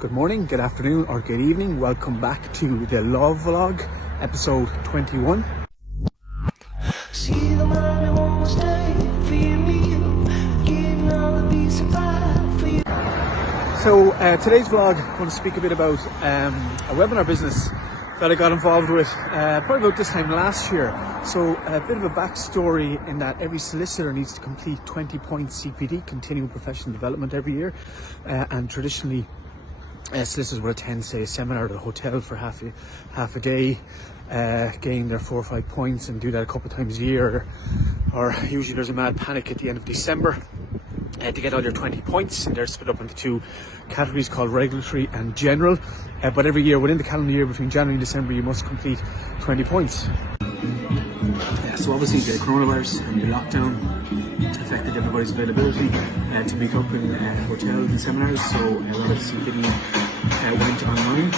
Good morning, good afternoon, or good evening. Welcome back to the Law Vlog, episode 21. So today's vlog, I want to speak a bit about a webinar business that I got involved with probably about this time last year. So a bit of a backstory in that every solicitor needs to complete 20 points CPD, continuing professional development, every year, and traditionally solicitors will attend, say, a seminar at a hotel for half a day, gain their 4 or 5 points, and do that a couple of times a year, or usually there's a mad panic at the end of December to get all your 20 points, and they're split up into two categories called regulatory and general. But every year, within the calendar year, between January and December, you must complete 20 points. So obviously the coronavirus and the lockdown affected everybody's availability to meet up in hotels and seminars, so a lot of CPD went online.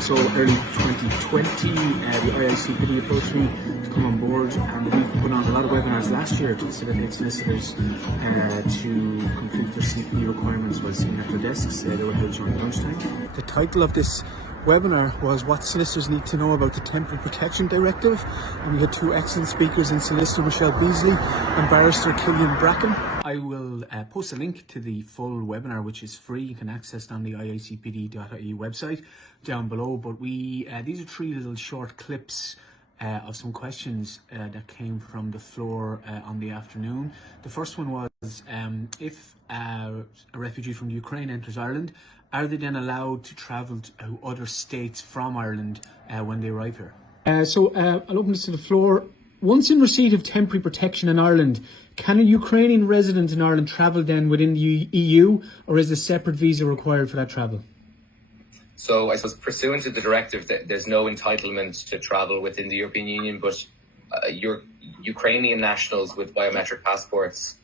So early 2020, the IICPD approached me to come on board, and we put on a lot of webinars last year to facilitate solicitors to complete their CPD requirements while sitting at their desks. They were held during lunchtime. The title of this webinar was What Solicitors Need to Know About the Temporary Protection Directive, and we had two excellent speakers in Solicitor Michelle Beasley and Barrister Killian Bracken. I will post a link to the full webinar, which is free. You can access it on the iicpd.ie website down below. But these are three little short clips of some questions that came from the floor on the afternoon. The first one was, if a refugee from Ukraine enters Ireland, are they then allowed to travel to other states from Ireland when they arrive here? I'll open this to the floor. Once in receipt of temporary protection in Ireland, can a Ukrainian resident in Ireland travel then within the EU, or is a separate visa required for that travel? So I suppose pursuant to the directive, there's no entitlement to travel within the European Union, but your Ukrainian nationals with biometric passports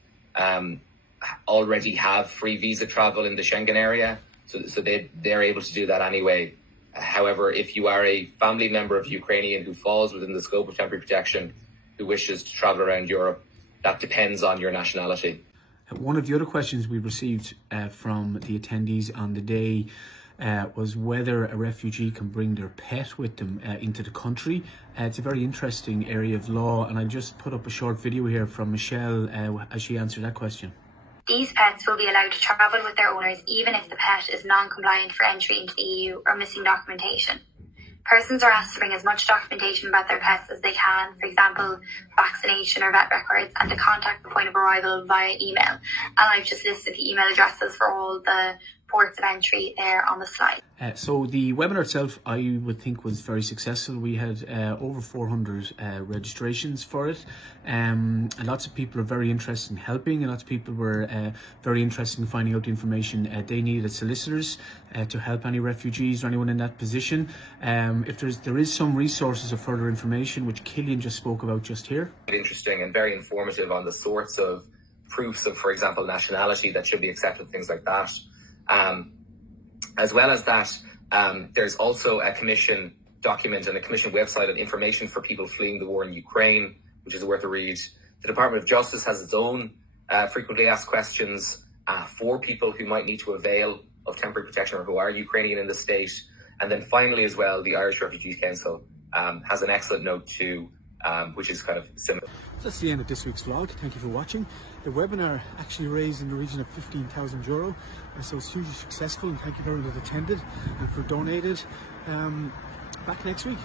already have free visa travel in the Schengen area, so they're able to do that anyway. However, if you are a family member of Ukrainian who falls within the scope of temporary protection, who wishes to travel around Europe, that depends on your nationality. One of the other questions we received from the attendees on the day was whether a refugee can bring their pet with them into the country. It's a very interesting area of law, and I just put up a short video here from Michelle as she answered that question. These pets will be allowed to travel with their owners even if the pet is non-compliant for entry into the EU or missing documentation. Persons are asked to bring as much documentation about their pets as they can, for example, vaccination or vet records, and to contact the point of arrival via email. And I've just listed the email addresses for all the ports of entry there on the slide. So the webinar itself, I would think, was very successful. We had over 400 registrations for it, and lots of people are very interested in helping, and lots of people were very interested in finding out the information they needed as solicitors to help any refugees or anyone in that position. If there is some resources of further information, which Killian just spoke about just here. Interesting and very informative on the sorts of proofs of, for example, nationality that should be accepted, things like that. As well as that, there's also a Commission document and a Commission website and information for people fleeing the war in Ukraine, which is worth a read. The Department of Justice has its own frequently asked questions for people who might need to avail of temporary protection or who are Ukrainian in the state. And then finally as well, the Irish Refugee Council has an excellent note too, which is kind of similar. So that's the end of this week's vlog. Thank you for watching. The webinar actually raised in the region of €15,000, so it's hugely successful, and thank you for everyone that attended and for donated. Back next week.